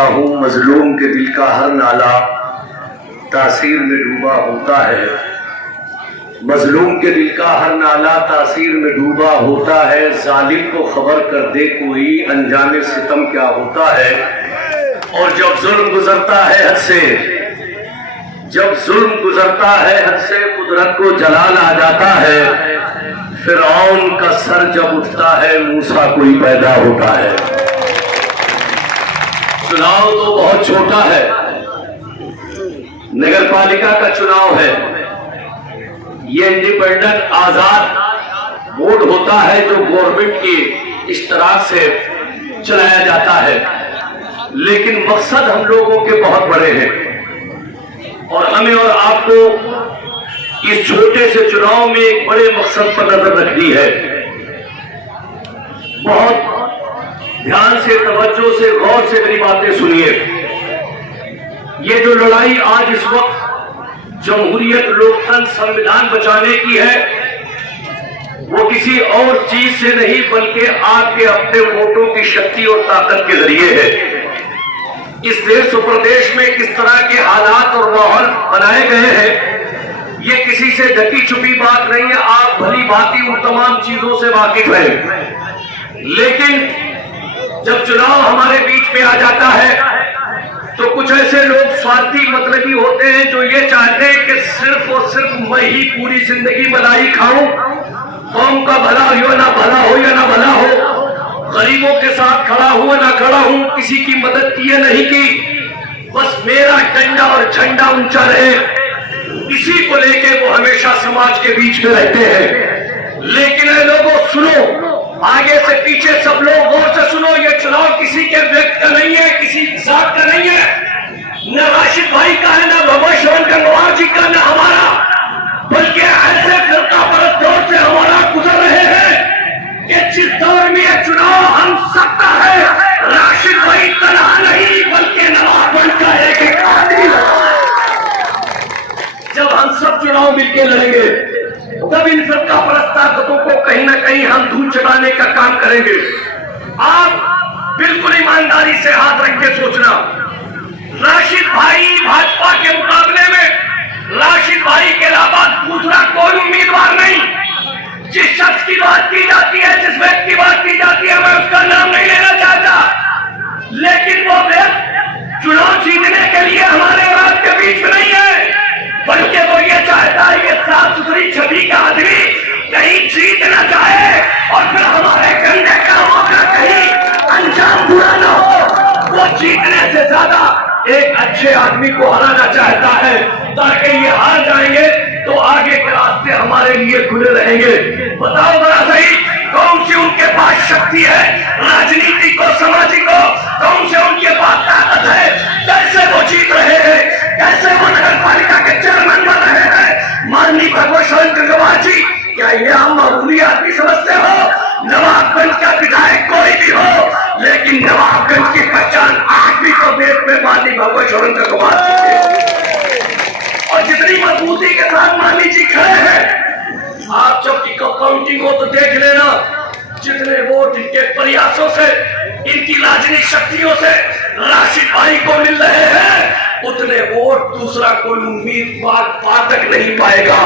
समझता हूँ मजलूम के दिल का हर नाला तासीर में डूबा होता है। मजलूम के दिल का हर नाला तासीर में डूबा होता है। जालिम को खबर कर दे कोई अंजाम सितम क्या होता है। और जब जुल्म गुजरता है हद से, जब जुल्म गुजरता है हद से, कुदरत को जलाल आ जाता है। फिरौन का सर जब उठता है मूसा कोई पैदा होता है। चुनाव तो बहुत छोटा है, नगर पालिका का चुनाव है। ये इंडिपेंडेंट आजाद वोट होता है जो गवर्नमेंट की इश्तराक से चलाया जाता है, लेकिन मकसद हम लोगों के बहुत बड़े हैं और हमें और आपको इस छोटे से चुनाव में एक बड़े मकसद पर नजर रखनी है। बहुत ध्यान से, तवज्जो से, गौर से मेरी बातें सुनिए। ये जो लड़ाई आज इस वक्त जमहूरियत, लोकतंत्र, संविधान बचाने की है, वो किसी और चीज से नहीं बल्कि आपके अपने वोटों की शक्ति और ताकत के जरिए है। इस देश और प्रदेश में किस तरह के हालात और माहौल बनाए गए हैं, ये किसी से ढकी छुपी बात नहीं है। आप भली भांति उन तमाम चीजों से वाकिफ हैं, लेकिन जब चुनाव हमारे बीच में आ जाता है तो कुछ ऐसे लोग स्वार्थी मतलबी होते हैं जो ये चाहते हैं कि सिर्फ और सिर्फ मैं ही पूरी जिंदगी मलाई खाऊं, कौम का भला हो ना भला हो या ना भला हो, गरीबों के साथ खड़ा हुआ ना खड़ा हूं, किसी की मदद की या नहीं की, बस मेरा डंडा और झंडा ऊंचा रहे, इसी को लेके वो हमेशा समाज के बीच में रहते हैं। लेकिन लोगों सुनो, आगे से पीछे सब लोग गौर से सुनो, ये चुनाव किसी के व्यक्ति का नहीं है, किसी जात का नहीं है, न राशिद भाई का है, न भगवान श्रवण गंगवार जी का, न हमारा, बल्कि ऐसे फिरका परस्त दौर से हमारा गुजर रहे हैं कि जिस दौर में यह चुनाव हम सकता है, राशिद भाई तनहा नहीं बल्कि नवाबगंज का एक आदमी। जब हम सब चुनाव मिलकर लड़ेंगे तब इन फिरका परस्त ताकतों को कहीं ना कहीं हम धूल चटाने का काम करेंगे। आप बिल्कुल ईमानदारी से हाथ रख के सोचना, राशिद भाई भाजपा के मुकाबले में राशिद भाई के अलावा दूसरा कोई उम्मीदवार नहीं। जिस शख्स की बात की जाती है, जिस व्यक्ति की बात की जाती है, मैं उसका नाम नहीं लेना चाहता, लेकिन वो व्यक्ति चुनाव जीतने के लिए हमारे और आपके बीच में नहीं है, बल्कि वो ये चाहता है कि साफ सुथरी छवि का आदमी कहीं जीत न जाए और फिर हमारे गंदे कामों का कहीं अंजाम बुरा न हो। वो जीतने से ज्यादा एक अच्छे आदमी को हराना चाहता है, ताकि ये हार जाएंगे तो आगे के रास्ते हमारे लिए खुले रहेंगे। बताओ जरा सही, कौन सी उनके पास शक्ति है, राजनीति को, समाजी को, कौन से उनके पास ताकत है, कैसे वो जीत रहे हैं, कैसे वो नगर पालिका के चेयरमैन बन रहे हैं। माननीय भगवान श्रवण गंगवार जी, क्या ये हम मामूली आदमी समझते हो? नवाबगंज का विधायक कोई भी हो, लेकिन नवाबगंज की पहचान आठवीं को देश में माननीय भगवान श्रवण गंगवार जी और जितनी मजबूती के साथ माननीय जी खड़े हैं, आप जब काउंटिंग हो तो देख लेना, जितने वोट इनके प्रयासों से, इनकी राजनीतिक शक्तियों से राशिद भाई को मिल रहे हैं, उतने वोट दूसरा कोई उम्मीदवार पा तक नहीं पाएगा।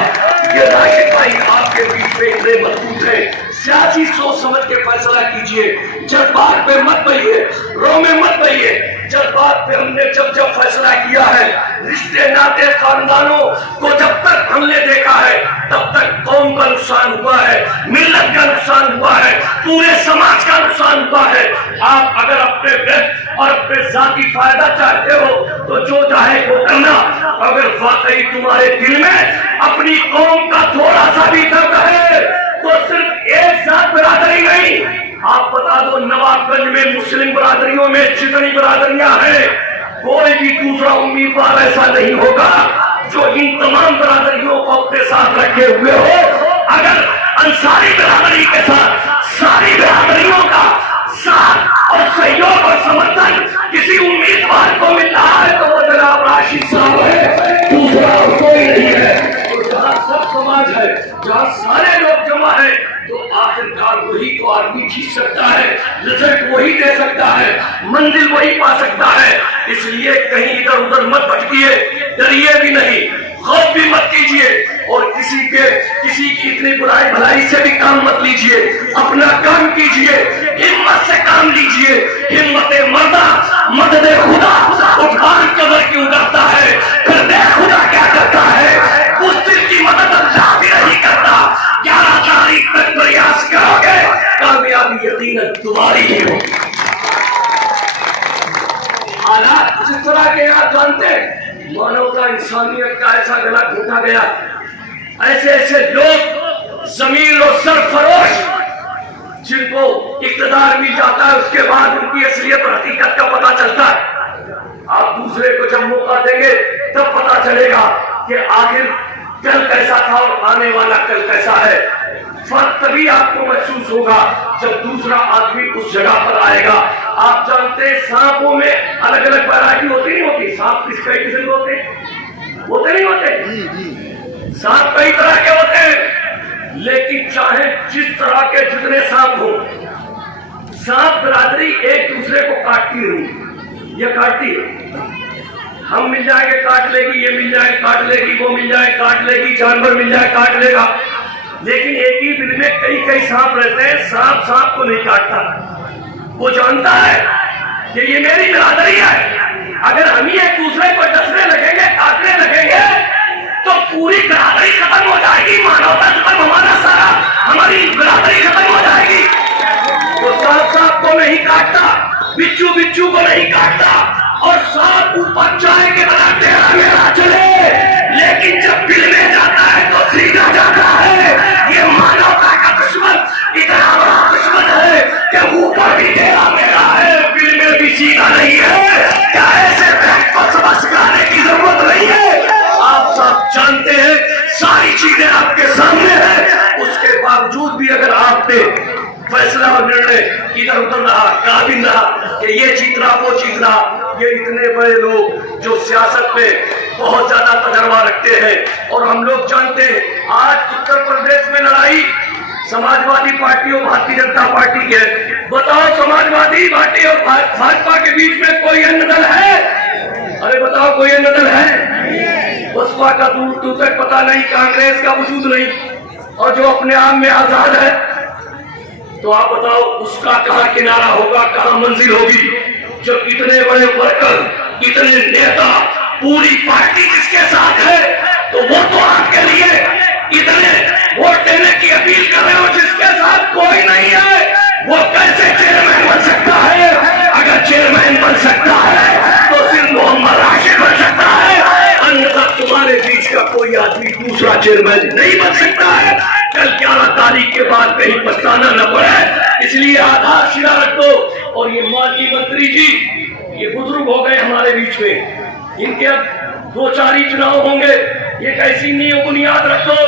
ये राशिद भाई आपके बीच में इतने मजबूत है। सियासी सोच समझ के फैसला कीजिए, जज्बात पे मत बहिए, रो में मत बहिए। जज्बात पे हमने जब फैसला किया है, रिश्ते नाते खानदानों को जब तक हमने देखा है, तब तक कौम का नुकसान हुआ है, मिल्लत का नुकसान हुआ है, पूरे समाज का नुकसान हुआ है। आप अगर अपने व्यक्ति और अपने जाती फायदा चाहते हो तो जो चाहे वो करना, अगर वाकई तुम्हारे दिल में अपनी कौम का थोड़ा सा भी दर्द है तो सिर्फ एक साथ बिरादरी नहीं, आप बता दो नवाबगंज में मुस्लिम बिरादरियों में जितनी बिरादरियां हैं, कोई भी दूसरा उम्मीदवार ऐसा नहीं होगा जो इन तमाम बिरादरियों को अपने साथ रखे हुए हो। अगर अंसारी बिरादरी के साथ सारी बिरादरियों का साथ और सहयोग और समर्थन किसी उम्मीदवार को मिल रहा है तो वो जनाब राशिद साहब है, दूसरा कोई नहीं है। तो जहां सब समाज है है, जहाँ सारे लोग जमा है, तो आखिरकार वही तो आदमी जीत सकता है, रिजल्ट वही दे सकता है, मंजिल वही पा सकता है। इसलिए कहीं इधर उधर मत भटकिए, डरिए भी नहीं, खौफ भी मत कीजिए, और किसी की इतनी बुराई भलाई से भी काम मत लीजिए। अपना काम कीजिए, हिम्मत से काम लीजिए। हिम्मते मर्दा मदद खुदा, उठान कमर की उड़ाता है, कर दे खुदा क्या करता है, उस दिल की मदद अल्लाह भी नहीं करता। 11 तारीख तक प्रयास करोगे, कामयाबी यकीनन तुम्हारी ही हो। हालात जिस तरह के आप जानते हैं, मानवता इंसानियत का ऐसा गला घोटा गया, ऐसे ऐसे लोग जमीन और सरफरोश, जिनको इक्तदार मिल जाता है उसके बाद उनकी असलियत और हकीकत का पता चलता है। आप दूसरे को जब मौका देंगे तब पता चलेगा कि आखिर कल कैसा था और आने वाला कल कैसा है। फर्क तभी आपको महसूस होगा जब दूसरा आदमी उस जगह पर आएगा। आप जानते हैं सांपों में अलग अलग वैरायटी होती नहीं होती, सांप किस कई किस्म के होते नहीं होते, सांप कई तरह के होते हैं, लेकिन चाहे जिस तरह के जितने सांप हो, सांप बिरादरी एक दूसरे को काटती नहीं, ये काटती है। हम मिल जाएंगे काट लेगी, ये मिल जाए काट लेगी, वो मिल जाए काट लेगी, जानवर मिल जाए काट लेगा, लेकिन एक ही बिल में कई कई सांप रहते हैं। सांप सांप को नहीं काटता, वो जानता है कि ये मेरी बिरादरी है। अगर हम ही एक दूसरे को डसने लगेंगे, काटने लगेंगे, तो पूरी बिरादरी खत्म हो जाएगी, मानवता खत्म, हमारा सारा हमारी बिरादरी खत्म हो जाएगी। तो सांप सांप को नहीं काटता, बिच्छू बिच्छू को नहीं काटता, और सांप ऊपर चाहे के बना तेरा मेरा चले, लेकिन जब बिल में जाता है तो सीधा जाता है। ये मानवता का दुश्मन इतना बड़ा दुश्मन है कि ऊपर भी तेरा मेरा है, बिल में भी सीधा नहीं है। क्या ऐसे को समझ सिखाने की जरूरत नहीं है। आप सब जानते हैं सारी चीजें आपके सामने है, उसके बावजूद भी अगर आपने फैसला और निर्णय इधर उधर रहा, काबिल रहा कि ये जीत रहा वो जीत रहा, ये इतने बड़े लोग जो सियासत में बहुत ज्यादा तजर्बा रखते हैं, और हम लोग जानते हैं आज उत्तर प्रदेश में लड़ाई समाजवादी पार्टी और भारतीय जनता पार्टी के। बताओ समाजवादी पार्टी और भाजपा के बीच में कोई अन्य दल है? अरे बताओ कोई अन्य दल है? बसपा का दूर तक पता नहीं, कांग्रेस का वजूद नहीं, और जो अपने आप में आजाद है, तो आप बताओ उसका कहां किनारा होगा, कहां मंजिल होगी, जब इतने बड़े वर्कर, इतने नेता, पूरी पार्टी जिसके साथ है, तो वो तो आपके लिए इतने वोट देने की अपील कर रहे हो जिसके साथ कोई नहीं है, वो कैसे चेयरमैन बन सकता है? अगर चेयरमैन बन सकता है तो सिर्फ मोहम्मद राशिद बन सकता है, अन्यथा तुम्हारे बीच का कोई आदमी दूसरा चेयरमैन नहीं बन सकता है। कल 11 तारीख के बाद कहीं पछताना न पड़े, इसलिए आधारशिला रख दो। और ये माजी मंत्री जी, ये बुजुर्ग हो गए हमारे बीच में, इनके अब 2-4 ही चुनाव होंगे। ये कैसी नींव बुनियाद रखो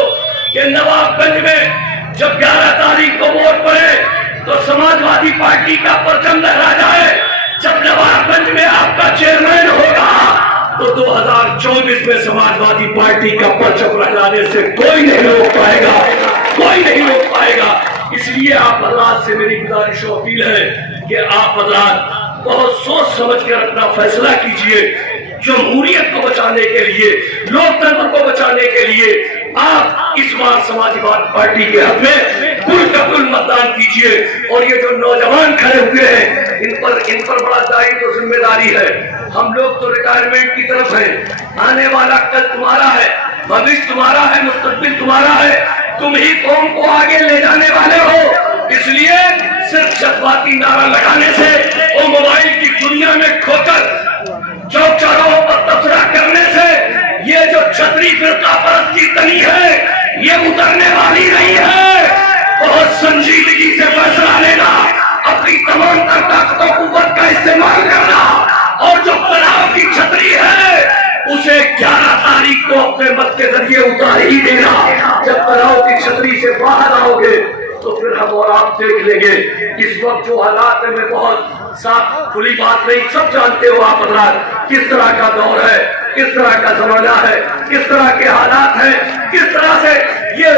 कि नवाबगंज में जब 11 तारीख को वोट पड़े तो समाजवादी पार्टी का परचम लहरा जाए। जब नवाबगंज में आपका चेयरमैन होगा तो 2024 में समाजवादी पार्टी का परचम लहराने से कोई नहीं रोक पाएगा, कोई नहीं रोक पाएगा। इसलिए आप हजरात से मेरी गुजारिश और अपील है कि आप हजरात बहुत सोच समझ कर अपना फैसला कीजिए। जमहूरियत को बचाने के लिए, लोकतंत्र को बचाने के लिए आप इस बार समाजवादी पार्टी के हक में कुल का कुल मतदान कीजिए। और ये जो नौजवान खड़े हुए हैं, इन पर बड़ा दायित्व और जिम्मेदारी है। हम लोग तो रिटायरमेंट की तरफ है, आने वाला कल तुम्हारा है, भविष्य तुम्हारा है, मुस्तकबिल तुम्हारा है, तुम ही कौम को आगे ले जाने वाले हो। इसलिए सिर्फ जज्बाती नारा लगाने से और मोबाइल की दुनिया में खोकर चौक चौराहों पर तबसरा करने से ये जो छतरी फिरका परस्ती तनी है, ये उतरने वाली नहीं है। बहुत संजीदगी से फैसला लेना, अपनी तमाम ताकतों कुव्वत का इस्तेमाल करना, और जो तनाव की छतरी है उसे 11 तारीख को अपने मत के जरिए उतार ही देना। जब तनाव की छतरी से बाहर आओगे तो फिर हम और आप देख लेंगे। इस वक्त जो हालात है, मैं बहुत साफ खुली बात नहीं, सब जानते हो आप हालात, किस तरह का दौर है, किस तरह का जमाना है, किस तरह के हालात हैं, किस तरह से ये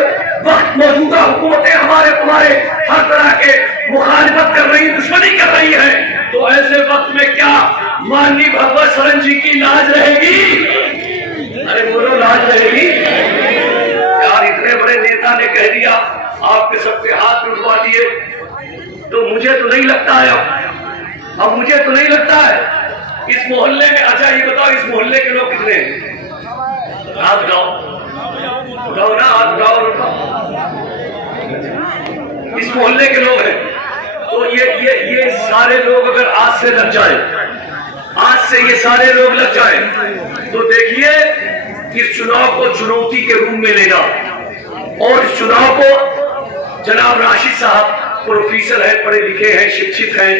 वक्त मौजूदा हुकूमतें हमारे तुम्हारे हर तरह के मुखालिफत कर रही, दुश्मनी कर रही है, तो ऐसे वक्त में क्या माननीय भगवत शरण जी की लाज रहेगी? अरे बोलो, लाज रहेगी? यार इतने बड़े नेता ने कह दिया, आपके सबके हाथ में उठवा दिए, तो मुझे तो नहीं लगता है अब मुझे तो नहीं लगता है इस मोहल्ले में। अच्छा ये बताओ, इस मोहल्ले के लोग कितने हैं? हाथ उठाओ ना, हाथ उठाओ। इस मोहल्ले के लोग हैं, तो ये सारे लोग अगर आज से लग जाए, आज से ये सारे लोग लग जाए, तो देखिए इस चुनाव को चुनौती के रूप में लेना। और इस चुनाव को जनाब राशिद साहब प्रोफेसर है, पढ़े लिखे हैं, शिक्षित हैं,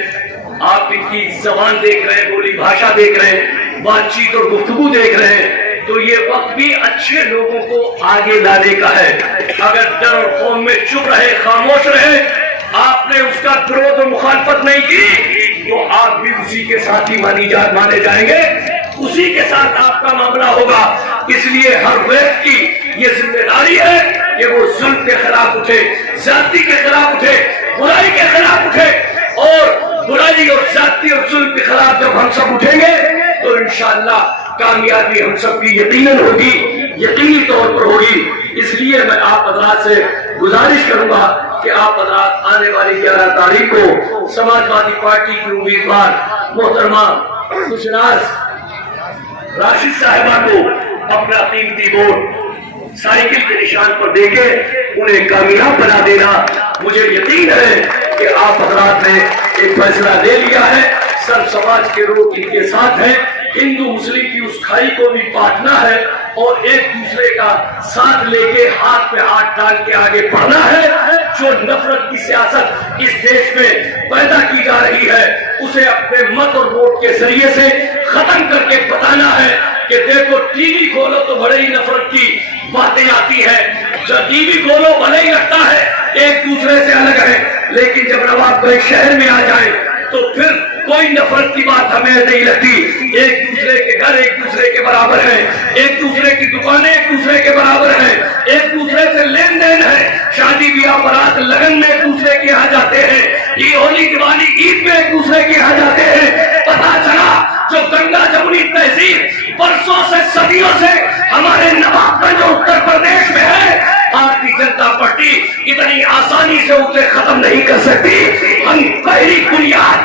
आप इनकी जबान देख रहे हैं, बोली भाषा देख रहे हैं, बातचीत और गुफ्तगू देख रहे हैं, तो ये वक्त भी अच्छे लोगों को आगे लाने का है। अगर डर और खौफ में चुप रहे, खामोश रहे, आपने उसका विरोध और मुखालफत नहीं की, तो आप भी उसी के साथ ही माने जाएंगे, उसी के साथ आपका मामला होगा। इसलिए हर व्यक्ति की ये जिम्मेदारी है कि वो जुल्म के खिलाफ उठे, जाति के खिलाफ उठे, बुराई के खिलाफ उठे। और बुराई और जाति और जुल्म के खिलाफ जब हम सब उठेंगे तो इंशाअल्लाह कामयाबी हम सब की यकीनन होगी, यकीनी तौर पर होगी। इसलिए मैं आप हज़रात से गुजारिश करूंगा कि आप हज़रात आने वाली 11 तारीख को समाजवादी पार्टी की उम्मीदवार मोहतरमा खुशनाज राशिद साहिबा को अपना कीमती वोट साइकिल के निशान पर देके उन्हें कामयाब बना देना। मुझे यकीन है कि आप हज़रात ने एक फैसला ले लिया है, सब समाज के लोग इनके साथ हैं, हिंदू मुस्लिम की उस खाई को भी बांटना है और एक दूसरे का साथ लेके हाथ पे हाथ डाल के आगे बढ़ना है। जो नफरत की सियासत इस देश में पैदा की जा रही है उसे अपने मत और वोट के जरिए से खत्म करके बताना है कि देखो टीवी खोलो तो बड़े ही नफरत की बातें आती है, जब टीवी खोलो भले ही लगता है एक दूसरे से अलग है, लेकिन जब नवाबगंज शहर में आ जाए तो फिर कोई नफरत की बात हमें नहीं लगती। एक दूसरे के घर एक दूसरे के बराबर है, एक दूसरे की दुकानें एक दूसरे के बराबर है, एक दूसरे से लेन देन है, शादी ब्याह बारात लगन में एक दूसरे के यहाँ जाते हैं, ये होली दिवाली ईद में एक दूसरे के यहाँ जाते हैं। पता चला जो गंगा जमुनी तहसील बरसों से सदियों से हमारे नवाबगंज उत्तर प्रदेश में है, भारतीय जनता पार्टी इतनी आसानी से उसे खत्म नहीं कर सकती। हम पहली बुनियाद